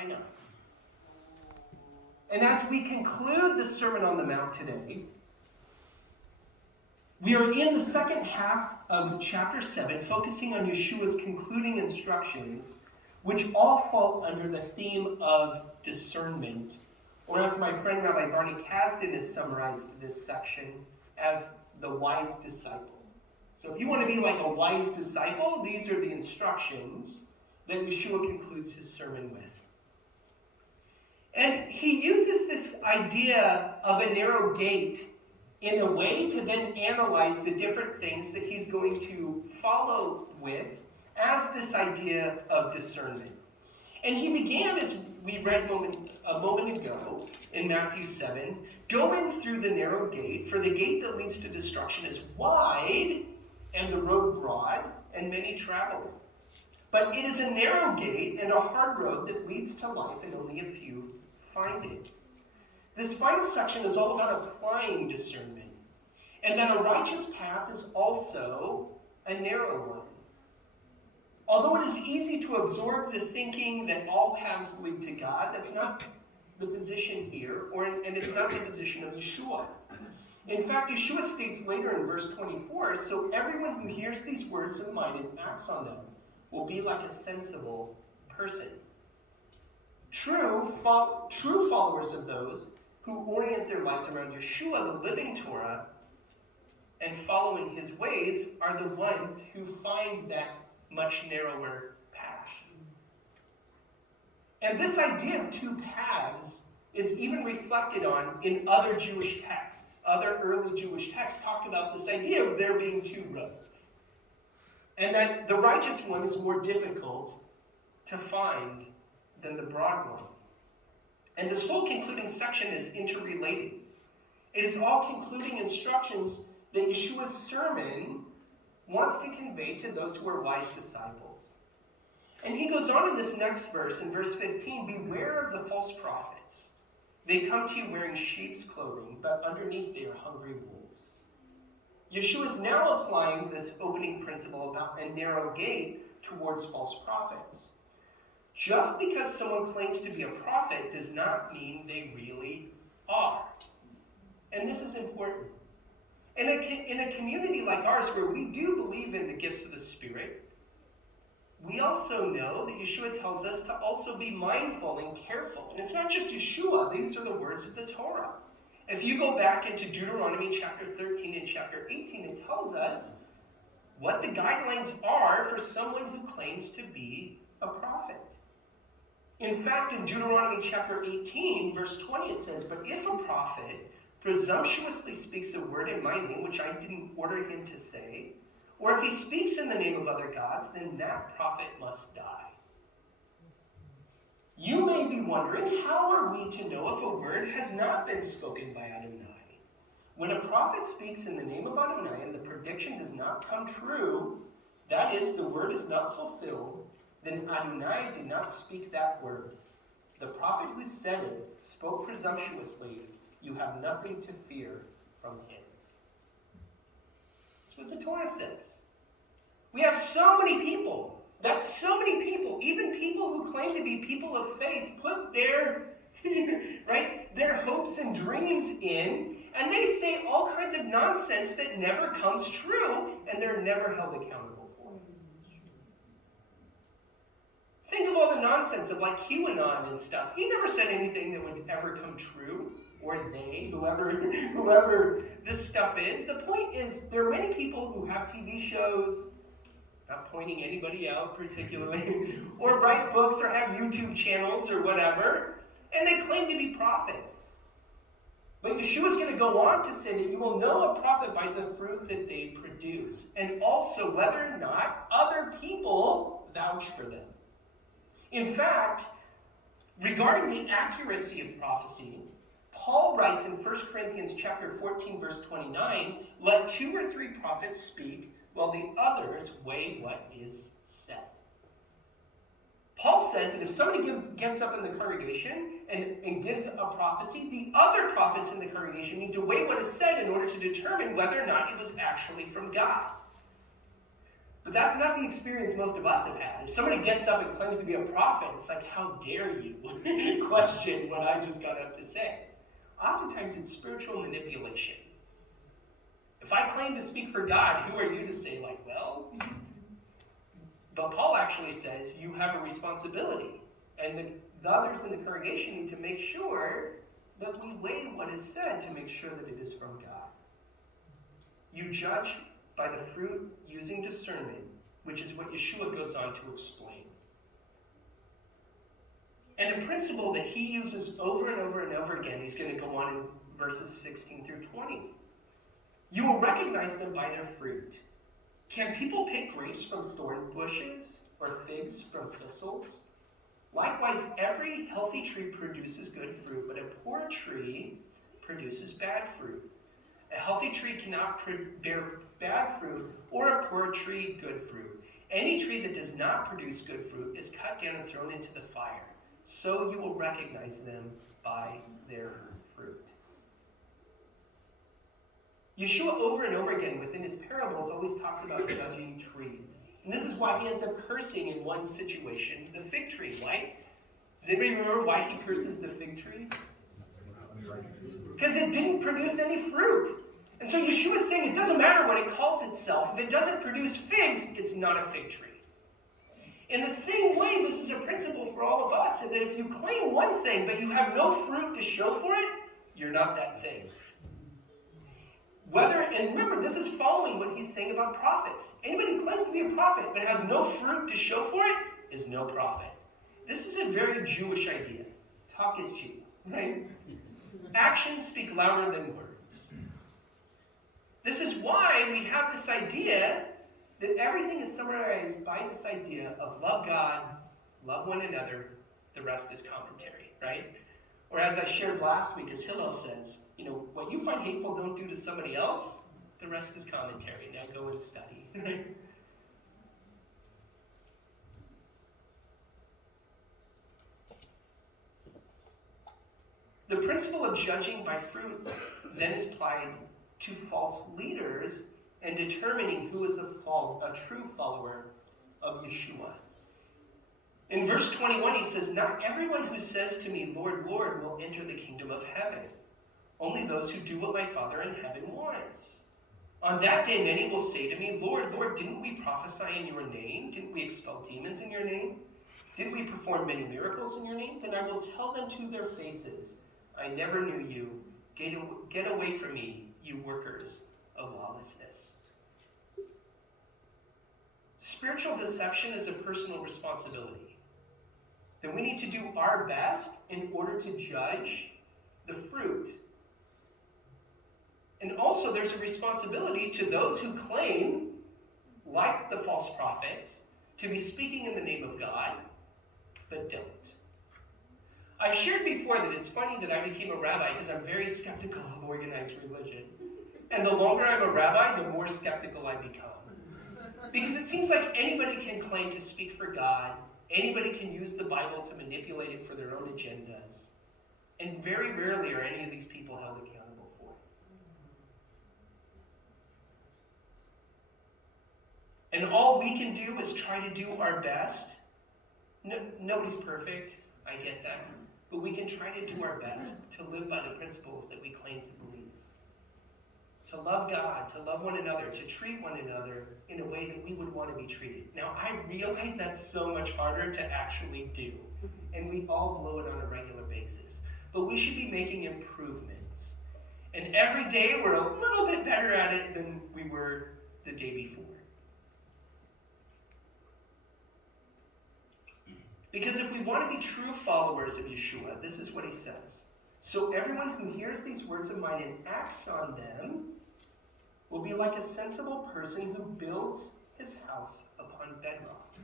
Sinai. And as we conclude the Sermon on the Mount today, we are in the second half of chapter 7, focusing on Yeshua's concluding instructions, which all fall under the theme of discernment, or as my friend Rabbi Barney Kasdan has summarized this section, as the wise disciple. So if you want to be like a wise disciple, these are the instructions that Yeshua concludes his sermon with. And he uses this idea of a narrow gate in a way to then analyze the different things that he's going to follow with as this idea of discernment. And he began, as we read a moment ago in Matthew 7, going through the narrow gate, for the gate that leads to destruction is wide and the road broad, and many travel it. But it is a narrow gate and a hard road that leads to life, and only a few find it. This final section is all about applying discernment, and that a righteous path is also a narrow one. Although it is easy to absorb the thinking that all paths lead to God, that's not the position here, and it's not the position of Yeshua. In fact, Yeshua states later in verse 24, so everyone who hears these words of mine and acts on them will be like a sensible person. True followers of those who orient their lives around Yeshua, the living Torah, and follow in his ways are the ones who find that much narrower path. And this idea of two paths is even reflected on in other Jewish texts. Other early Jewish texts talk about this idea of there being two roads. And that the righteous one is more difficult to find than the broad one. And this whole concluding section is interrelated. It is all concluding instructions that Yeshua's sermon wants to convey to those who are wise disciples. And he goes on in this next verse, in verse 15, beware of the false prophets. They come to you wearing sheep's clothing, but underneath they are hungry wolves. Yeshua is now applying this opening principle about a narrow gate towards false prophets. Just because someone claims to be a prophet does not mean they really are. And this is important. In a community like ours where we do believe in the gifts of the Spirit, we also know that Yeshua tells us to also be mindful and careful. And it's not just Yeshua, these are the words of the Torah. If you go back into Deuteronomy chapter 13 and chapter 18, it tells us what the guidelines are for someone who claims to be a prophet. In fact, in Deuteronomy chapter 18, verse 20, it says, but if a prophet presumptuously speaks a word in my name, which I didn't order him to say, or if he speaks in the name of other gods, then that prophet must die. You may be wondering, how are we to know if a word has not been spoken by Adonai? When a prophet speaks in the name of Adonai and the prediction does not come true, that is, the word is not fulfilled, then Adonai did not speak that word. The prophet who said it spoke presumptuously. You have nothing to fear from him. That's what the Torah says. We have so many people, even people who claim to be people of faith, put their hopes and dreams in, and they say all kinds of nonsense that never comes true, and they're never held accountable for it. Think of all the nonsense of like QAnon and stuff. He never said anything that would ever come true. Or they, whoever this stuff is. The point is, there are many people who have TV shows, not pointing anybody out particularly, or write books or have YouTube channels or whatever, and they claim to be prophets. But Yeshua is going to go on to say that you will know a prophet by the fruit that they produce, and also whether or not other people vouch for them. In fact, regarding the accuracy of prophecy, Paul writes in 1 Corinthians chapter 14, verse 29, let 2 or 3 prophets speak, while the others weigh what is said. Paul says that if somebody gets up in the congregation and gives a prophecy, the other prophets in the congregation need to weigh what is said in order to determine whether or not it was actually from God. But that's not the experience most of us have had. If somebody gets up and claims to be a prophet, it's like, how dare you question what I just got up to say? Oftentimes it's spiritual manipulation. If I claim to speak for God, who are you to say, like, well? But Paul actually says you have a responsibility. And the others in the congregation need to make sure that we weigh what is said to make sure that it is from God. You judge by the fruit using discernment, which is what Yeshua goes on to explain. And a principle that he uses over and over and over again, he's going to go on in verses 16 through 20. You will recognize them by their fruit. Can people pick grapes from thorn bushes or figs from thistles? Likewise, every healthy tree produces good fruit, but a poor tree produces bad fruit. A healthy tree cannot bear bad fruit, or a poor tree good fruit. Any tree that does not produce good fruit is cut down and thrown into the fire. So you will recognize them by their fruit. Yeshua over and over again within his parables always talks about judging trees. And this is why he ends up cursing in one situation the fig tree, right? Does anybody remember why he curses the fig tree? Because it didn't produce any fruit. And so Yeshua is saying it doesn't matter what it calls itself. If it doesn't produce figs, it's not a fig tree. In the same way, this is a principle for all of us, is that if you claim one thing, but you have no fruit to show for it, you're not that thing. And remember, this is following what he's saying about prophets. Anybody who claims to be a prophet, but has no fruit to show for it, is no prophet. This is a very Jewish idea. Talk is cheap, right? Actions speak louder than words. This is why we have this idea that everything is summarized by this idea of love God, love one another, the rest is commentary, right? Or as I shared last week, as Hillel says, what you find hateful, don't do to somebody else, the rest is commentary. Now go and study, right? The principle of judging by fruit then is applied to false leaders and determining who is a true follower of Yeshua. In verse 21, he says, "Not everyone who says to me, 'Lord, Lord,' will enter the kingdom of heaven. Only those who do what my Father in heaven wants. On that day, many will say to me, 'Lord, Lord, didn't we prophesy in your name? Didn't we expel demons in your name? Didn't we perform many miracles in your name?' Then I will tell them to their faces, 'I never knew you. Get away from me, you workers of lawlessness.'" Spiritual deception is a personal responsibility. That we need to do our best in order to judge the fruit. And also there's a responsibility to those who claim, like the false prophets, to be speaking in the name of God, but don't. I've shared before that it's funny that I became a rabbi because I'm very skeptical of organized religion. And the longer I'm a rabbi, the more skeptical I become. Because it seems like anybody can claim to speak for God. Anybody can use the Bible to manipulate it for their own agendas. And very rarely are any of these people held accountable for it. And all we can do is try to do our best. Nobody's perfect, I get that. But we can try to do our best to live by the principles that we claim to believe. To love God, to love one another, to treat one another in a way that we would want to be treated. Now, I realize that's so much harder to actually do, and we all blow it on a regular basis. But we should be making improvements. And every day we're a little bit better at it than we were the day before. Because if we want to be true followers of Yeshua, this is what he says. "So everyone who hears these words of mine and acts on them will be like a sensible person who builds his house upon bedrock.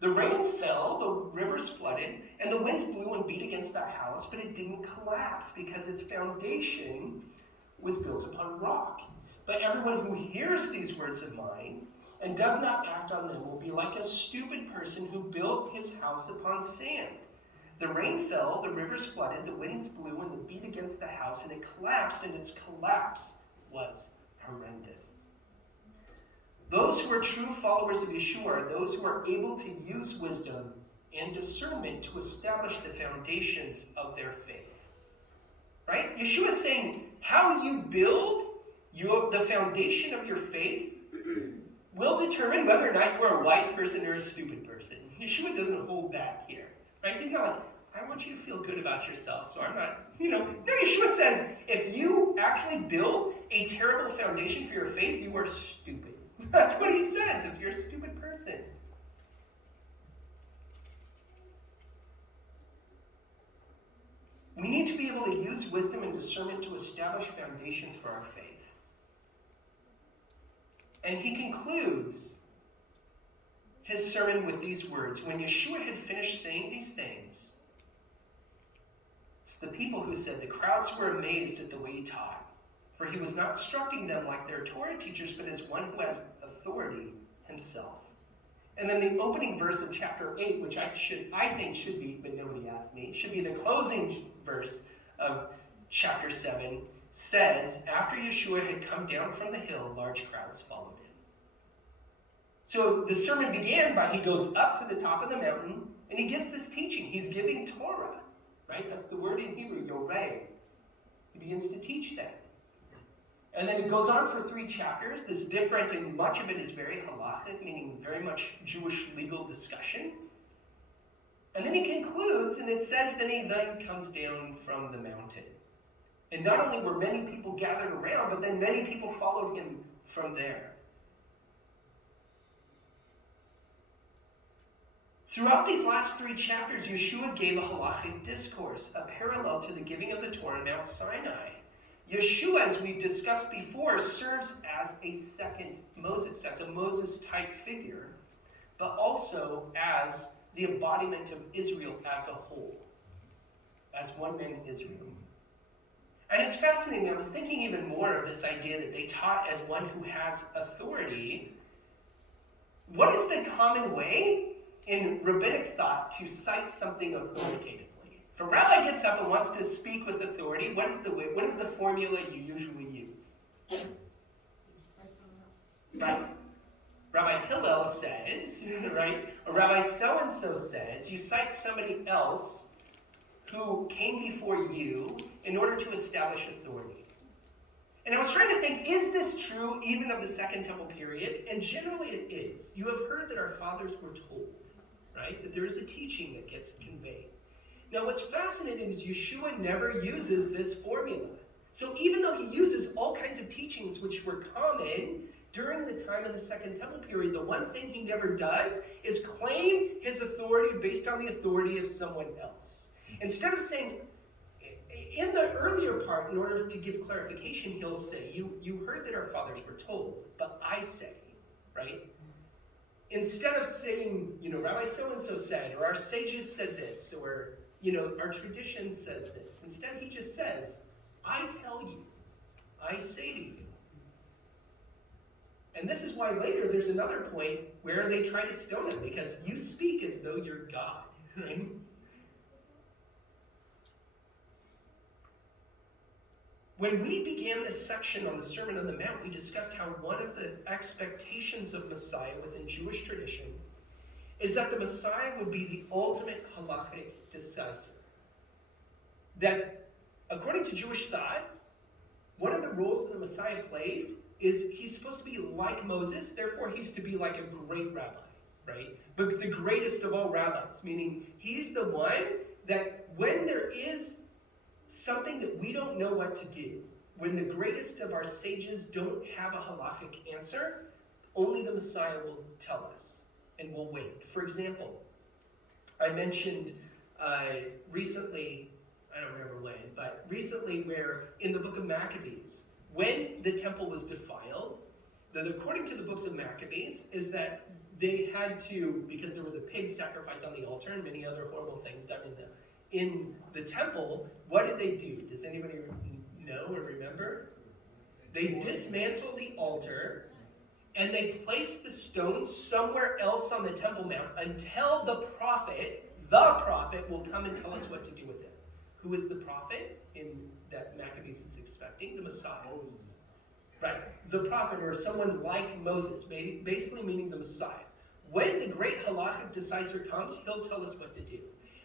The rain fell, the rivers flooded, and the winds blew and beat against that house, but it didn't collapse because its foundation was built upon rock. But everyone who hears these words of mine and does not act on them will be like a stupid person who built his house upon sand. The rain fell, the rivers flooded, the winds blew and they beat against the house, and it collapsed, and its collapse was horrendous." Those who are true followers of Yeshua are those who are able to use wisdom and discernment to establish the foundations of their faith. Right? Yeshua is saying how you build the foundation of your faith will determine whether or not you are a wise person or a stupid person. Yeshua doesn't hold back here. Right? He's not like, I want you to feel good about yourself, so I'm not, No, Yeshua says, if you actually build a terrible foundation for your faith, you are stupid. That's what he says, if you're a stupid person. We need to be able to use wisdom and discernment to establish foundations for our faith. And he concludes his sermon with these words. When Yeshua had finished saying these things, it's the people who said, the crowds were amazed at the way he taught, for he was not instructing them like their Torah teachers, but as one who has authority himself. And then the opening verse of chapter 8, which I think should be, but nobody asked me, should be the closing verse of chapter 7, says, after Yeshua had come down from the hill, large crowds followed him. So the sermon began by he goes up to the top of the mountain and he gives this teaching. He's giving Torah, right? That's the word in Hebrew, yoreh. He begins to teach that. And then it goes on for 3 chapters. This different, and much of it is very halachic, meaning very much Jewish legal discussion. And then he concludes, and it says that he then comes down from the mountain. And not only were many people gathered around, but then many people followed him from there. Throughout these last 3 chapters, Yeshua gave a halachic discourse, a parallel to the giving of the Torah on Mount Sinai. Yeshua, as we discussed before, serves as a second Moses, as a Moses-type figure, but also as the embodiment of Israel as a whole, as one man Israel. And it's fascinating. I was thinking even more of this idea that they taught as one who has authority. What is the common way in rabbinic thought to cite something authoritatively? If a rabbi gets up and wants to speak with authority, what is the formula you usually use? Right? Rabbi Hillel says, right? Or Rabbi so-and-so says, you cite somebody else who came before you in order to establish authority. And I was trying to think, is this true even of the Second Temple period? And generally it is. You have heard that our fathers were told, right? That there is a teaching that gets conveyed. Now what's fascinating is Yeshua never uses this formula. So even though he uses all kinds of teachings which were common during the time of the Second Temple period, the one thing he never does is claim his authority based on the authority of someone else. Instead of saying, in the earlier part, in order to give clarification, he'll say, you heard that our fathers were told, but I say, right? Instead of saying, Rabbi so-and-so said, or our sages said this, or, our tradition says this. Instead, he just says, I tell you, I say to you. And this is why later there's another point where they try to stone him, because you speak as though you're God, right? When we began this section on the Sermon on the Mount, we discussed how one of the expectations of Messiah within Jewish tradition is that the Messiah would be the ultimate halachic decisor. That, according to Jewish thought, one of the roles that the Messiah plays is he's supposed to be like Moses, therefore he's to be like a great rabbi, right? But the greatest of all rabbis, meaning he's the one that when there is something that we don't know what to do, when the greatest of our sages don't have a halachic answer, only the Messiah will tell us, and we'll wait. For example, I mentioned recently, I don't remember when, but recently where in the book of Maccabees, when the temple was defiled, that according to the books of Maccabees, is that they had to, because there was a pig sacrificed on the altar and many other horrible things done in the temple, what did they do? Does anybody know or remember? They dismantled the altar and they placed the stones somewhere else on the Temple Mount until the prophet will come and tell us what to do with it. Who is the prophet that Maccabees is expecting? The Messiah. Right, the prophet or someone like Moses, basically meaning the Messiah. When the great halachic decisor comes, he'll tell us what to do.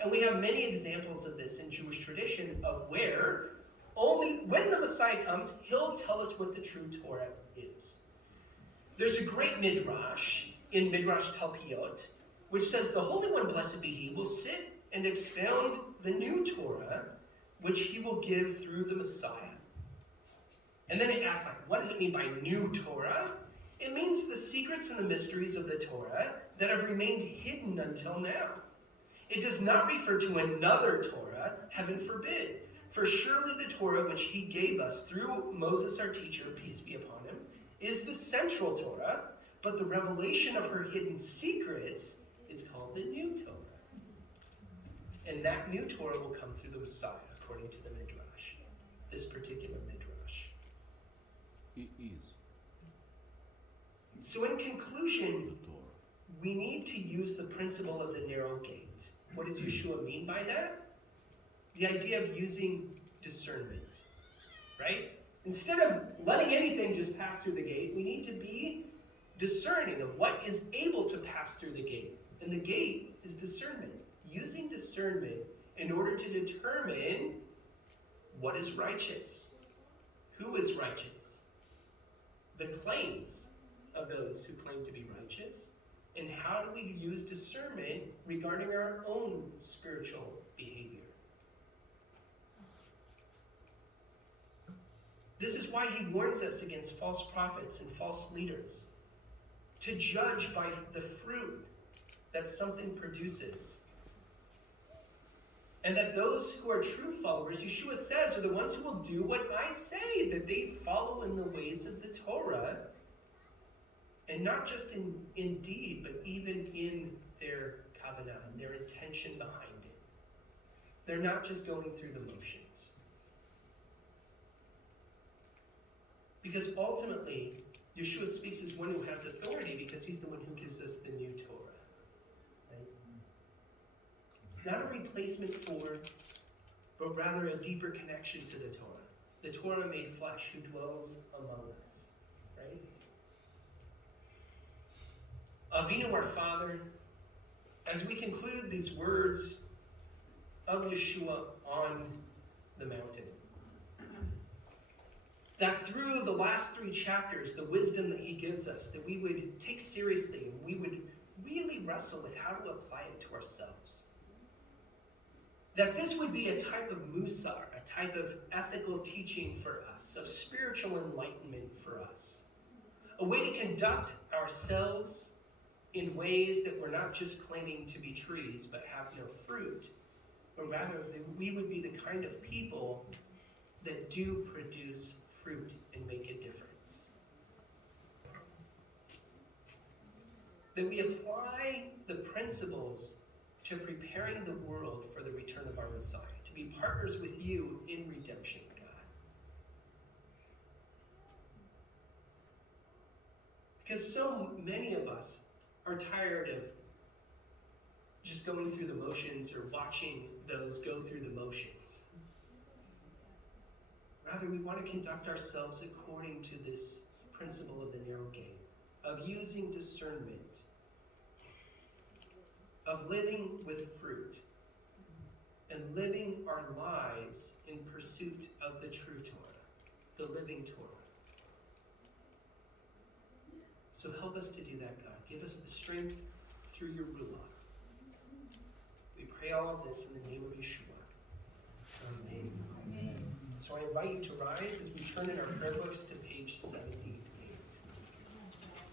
And we have many examples of this in Jewish tradition of where only when the Messiah comes, he'll tell us what the true Torah is. There's a great midrash in Midrash Talpiot, which says the Holy One, blessed be he, will sit and expound the new Torah, which he will give through the Messiah. And then it asks, what does it mean by new Torah? It means the secrets and the mysteries of the Torah that have remained hidden until now. It does not refer to another Torah, heaven forbid. For surely the Torah which he gave us through Moses our teacher, peace be upon him, is the central Torah, but the revelation of her hidden secrets is called the new Torah. And that new Torah will come through the Messiah, according to the Midrash, this particular Midrash. It is. So in conclusion, we need to use the principle of the narrow gate. What does Yeshua mean by that? The idea of using discernment, right? Instead of letting anything just pass through the gate, we need to be discerning of what is able to pass through the gate. And the gate is discernment. Using discernment in order to determine what is righteous, who is righteous, the claims of those who claim to be righteous, and how do we use discernment regarding our own spiritual behavior. This is why he warns us against false prophets and false leaders, to judge by the fruit that something produces. And that those who are true followers, Yeshua says, are the ones who will do what I say, that they follow in the ways of the Torah, and not just in deed, but even in their kavanah, their intention behind it. They're not just going through the motions. Because ultimately, Yeshua speaks as one who has authority because he's the one who gives us the new Torah. Not a replacement for, but rather a deeper connection to the Torah. The Torah made flesh who dwells among us, right? Avinu, our Father, as we conclude these words of Yeshua on the mountain, that through the last 3 chapters, the wisdom that he gives us, that we would take seriously and we would really wrestle with how to apply it to ourselves. That this would be a type of musar, a type of ethical teaching for us, of spiritual enlightenment for us. A way to conduct ourselves in ways that we're not just claiming to be trees but have no fruit, but rather that we would be the kind of people that do produce fruit and make a difference. That we apply the principles to preparing the world for the return of our Messiah, to be partners with you in redemption, God. Because so many of us are tired of just going through the motions or watching those go through the motions. Rather, we want to conduct ourselves according to this principle of the narrow gate, of using discernment, of living with fruit, and living our lives in pursuit of the true Torah, the living Torah. So help us to do that, God. Give us the strength through your Ruach. We pray all of this in the name of Yeshua. Amen. Amen. So I invite you to rise as we turn in our prayer books to page 7.